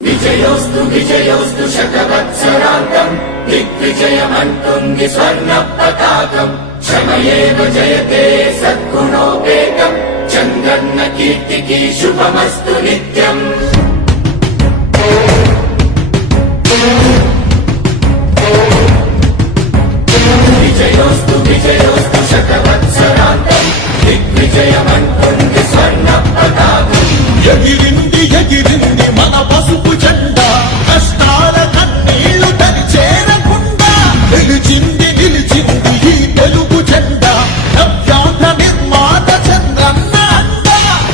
విజయోస్తు విజయోస్తు శతవత్సరాంతం దిగ్విజయమంటుంది స్వర్ణ పతాకం క్షమయేవ జయతే సద్గుణోపేతం చంద్రన్న కీర్తికి శుభమస్తు నిత్యం. విజయోస్తు విజయోస్తు శతవత్సరాంతం దిగ్విజయమంటుంది స్వర్ణ పతాకం. ఎగిరింది ఎగిరింది మన పసుపు జెండా, కష్టాల కన్నీళ్లు తరిచేరకుండా నిలిచింది నిలిచింది ఈ తెలుగు జెండా. నవ్యాంధ్ర నిర్మాత చంద్రన్న అండ,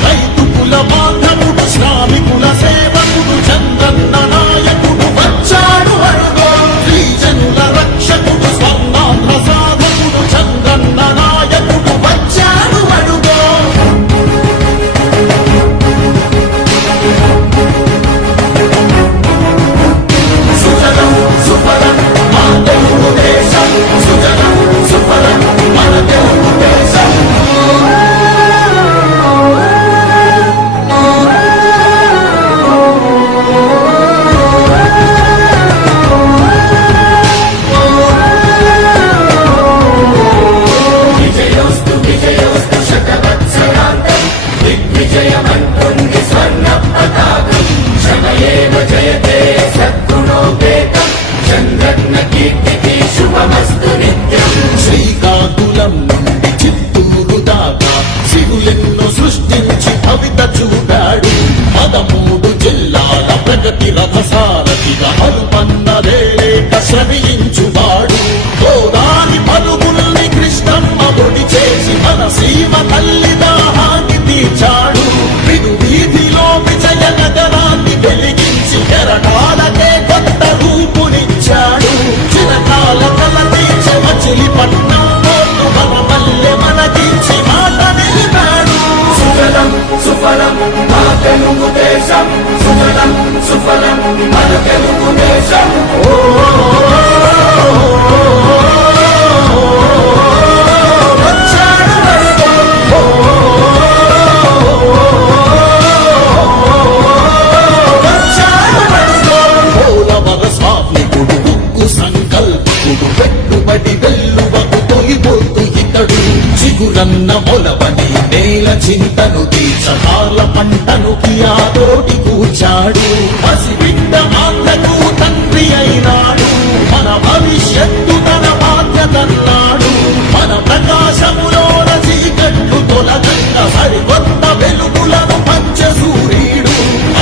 రైతు కుల బాంధవుడు శ్రామికుల సేవకుడు చంద్రన్న నాయకుడు వచ్చాడు అరుగో. శ్రీజనుల రక్షకుడు స్వర్ణాంధ్ర సాధకుడు చంద్రన్న నాయకుడు వచ్చాడు అరుగో. సుజలం సుఫలం మన తెలుగు దేశం, సుజలం సుఫలం మన తెలుగు దేశం. విజయోస్తు విజయోస్తు శతవత్సరాంతం దిగ్విజయమంటుంది స్వర్ణ పతాకం క్షమయేవ జయతే సద్గుణోపేతం చంద్రన్న కీర్తికి శుభమస్తు నిత్యం. శ్రీకాకుళం నుండి చిత్తూరు దాకా సిరులెన్నో సృష్టించి భవిత చూడాడు. 13 జిల్లాల ప్రగతి రథసారథిగా అలుపన్నదేలేక శ్రమించువాడు. గోదారి పలుగుల్ని కృష్ణమ్మ ఒడి చేసి మన సీమ తల్లి దాహాన్ని తీర్చాడు. విను వీధిలో విజయ నగరాన్ని వెలిగించి కెరటాలకే కొత్త రూపునిచ్చాడు. చిరకాల కల తీర్చే మచిలీపట్నం పోర్టు మన మల్లె మనకించి మాట నిలిపాడు. సుజలం సుఫలం మన తెలుగు దేశం, సుజలం సుఫలం మన తెలుగు దేశం. వచ్చాడు అరుగో. వచ్చాడు అరుగో. పోలవర స్వామికుడు ఉక్కు సంకల్పుడు పెట్టుబడి వెల్లువకు తొలిపోతు ఇతడు. చిగురన్న మొలవని నేల చింతను తీర్చకాల పంటను కియాతోటి కూర్చాడు. పసిబిడ్డ మాటకు తండ్రి అయినాడు. మన భవిష్యత్తు తన బాధ్యతన్నాడు. మన ప్రకాశములోన చీకట్లు తొలగంగా సరికొత్త వెలుగులను పంచే సూర్యుడు.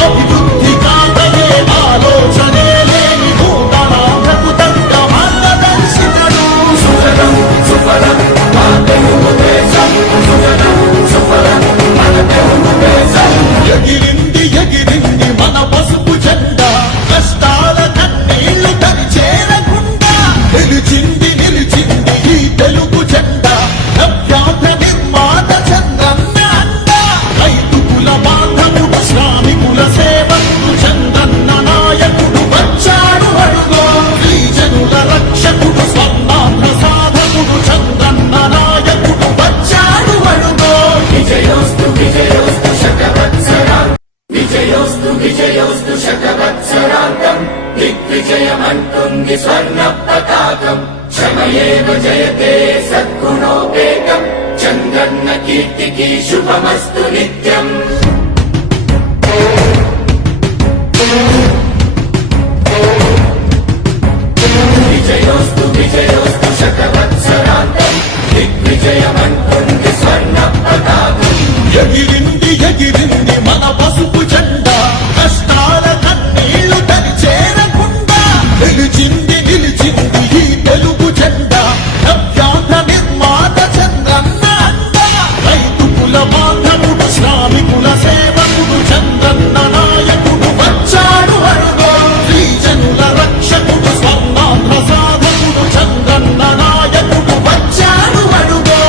అభివృద్ధి కాకయే ఆలోచనే లేని నూతనాంధ్రకు తగ్గ మార్గదర్శితుడు. సుజలం సుఫలం మన తెలుగు దేశం, సుజలం సుఫలం మన తెలుగు దేశం. ఎగిరింది ఎగిరింది మన పసుపు జెండా, కష్టాల కన్నీళ్లు తరిచేరకుండా నిలిచింది నిలిచింది ఈ తెలుగు జెండా. నవ్యాంధ్ర నిర్మాత చంద్రన్న అండ, రైతు కుల బాంధవుడు శ్రామికుల సేవకుడు చంద్రన్న నాయకుడు వచ్చాడు అరుగో. శ్రీజనుల రక్షకుడు స్వర్ణాంధ్ర సాధకుడు చంద్రన్న నాయకుడు వచ్చాడు అరుగో. విజయోస్తు విజయోస్తు శతవత్సరాంతం విజయోస్తు విజయోస్తు శతవత్సరాంతం దిగ్విజయమంటుంది స్వర్ణ పతాకం క్షమయేవ జయతే సద్గుణోపేతం చంద్రన్న కీర్తికి శుభమస్తు నిత్యం. విజయోస్తు విజయోస్తు శతవత్సరాంతం దిగ్విజయమంటుంది స్వర్ణ పతాకం. ఎగిరింది ఎగిరింది మన పసుపు జెండా, కష్టాల కన్నీళ్లు తరిచేరకుండా నిలిచింది నిలిచింది ఈ తెలుగు జెండా. నవ్యాంధ్ర నిర్మాత చంద్రన్న అండ, రైతు కుల బాంధవుడు శ్రామికుల సేవకుడు చంద్రన్న నాయకుడు వచ్చాడు అరుగో. శ్రీజనుల రక్షకుడు స్వర్ణాంధ్ర సాధకుడు చంద్రన్న నాయకుడు వచ్చాడు అరుగో.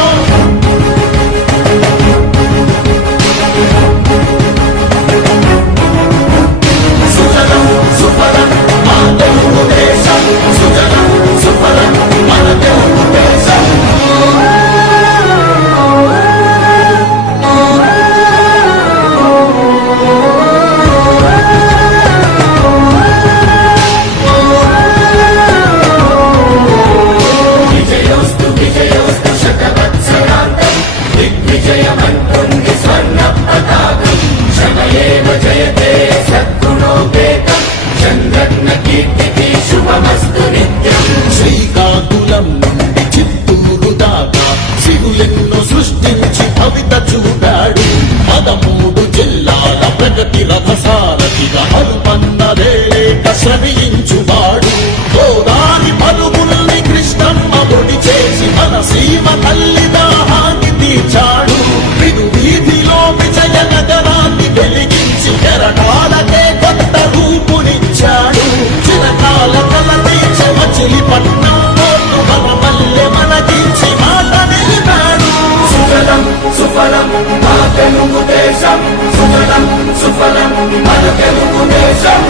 పొంగి స్వర్ణ పతాకం క్షమయేవ జయతే సద్గుణోపేతం చంద్రజ్ఞ కీర్తికి శుభమస్తు నిత్యం. శ్రీకాకుళం నుండి చిత్తూరు దాకా సిరులెన్నో సృష్టించి భవిత చూపాడు. 13 జిల్లాల ప్రగతి రథసారథిగా హనుమన్నదే లేక శ్రమించువాడు. గోదారి పలుగుల్ని కృష్ణమ్మ పొడి చేసి మన సీమ తల్లి దాహాన్ని తీర్చాడు. విను వీధిలో విజయ నగరాన్ని వెలిగించి కెరటాలకే కొత్త రూపునిచ్చాడు. చిరకాల కల తీర్చే మచిలీపట్నం పోర్టు మన మల్లె మనకించి మాట నిలిపాడు. సుఫలం సుఫలం మా తెలుగు దేశం సుఫలం సుఫలం మన తెలుగు దేశం.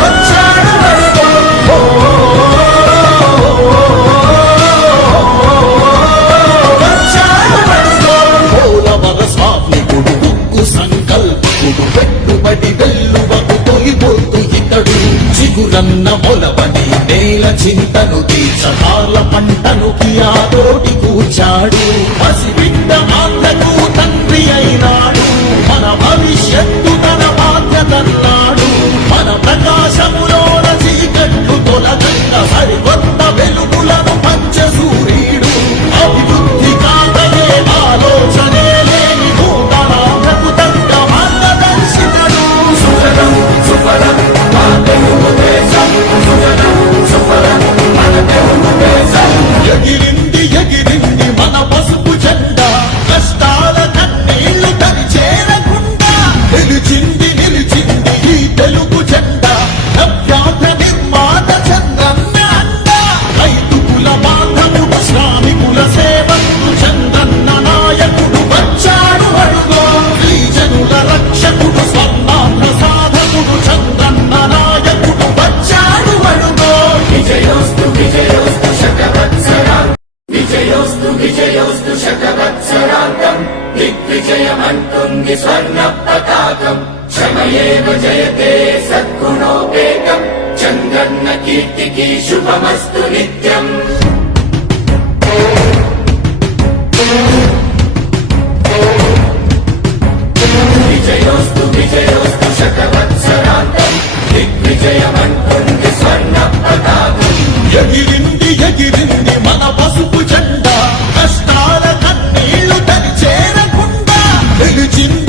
వచ్చాడు వరుడు. వచ్చాడు వరుడు. పోలవర స్వామికుడు ఉక్కు సంకల్పకుడు పెట్టుబడి వెల్లువకు తొలిపోతు ఇతడు. చిగురన్న మొలవని నేల చింతను తీర్చకాల పంటను కియాతోటి కూర్చాడు. పసిబిడ్డ ఆత్మకు తండ్రి అయినాడు. మన భవిష్యత్తు తన బాధ్యతన్నాడు. మన ప్రకాశములోన చీకట్లు తొలగంగ సరికొత్త వెలుగులను పంచ సూర్యుడు. అభివృద్ధి కాకయే ఆలోచనే లేని నూతనాంధ్రకు తగ్గ మార్గదర్శితడు. సుఫలం సుఫలం మా తెలుగు దేశం సుఫలం సుఫలం మన తెలుగు దేశం. ఎగిరింది ఎగిరింది మన పసుపు జెండా కష్టాల కన్నీళ్లు తరి చేరకుండా. నిలిచింది నిలిచింది ఈ తెలుగు జెండా నవ్యాంధ్ర నిర్మాత చంద్రన్న అండ. రైతుకుల బాంధవుడు శ్రామికుల సేవకుడు చంద్రన్న నాయకుడు వచ్చాడు అడుగో. గిరిజనుల రక్షకుడు స్వర్ణాంధ్ర సాధకుడు చంద్రన్న నాయకుడు వచ్చాడు అడుగో. విజయోస్తు విజయోస్తు శకవత్సరాం విజయోస్తు విజయోస్తు శకవత్సరాంతం దిగ్విజయమంటుంది స్వర్ణ పతాకం క్షమయేవ జయతే సద్గుణోపేతం చంద్రన్న కీర్తికి శుభమస్తు నిత్యం. విజయోస్తు విజయోస్తు శకవత్సరాంతం దిగ్విజయమంటుంది స్వర్ణ పతాకం. ఎగిరింది ఎగిరింది మన పసుపు జెండా కష్టాల కన్నీళ్లు తరి చేరకుండా. నిలిచింది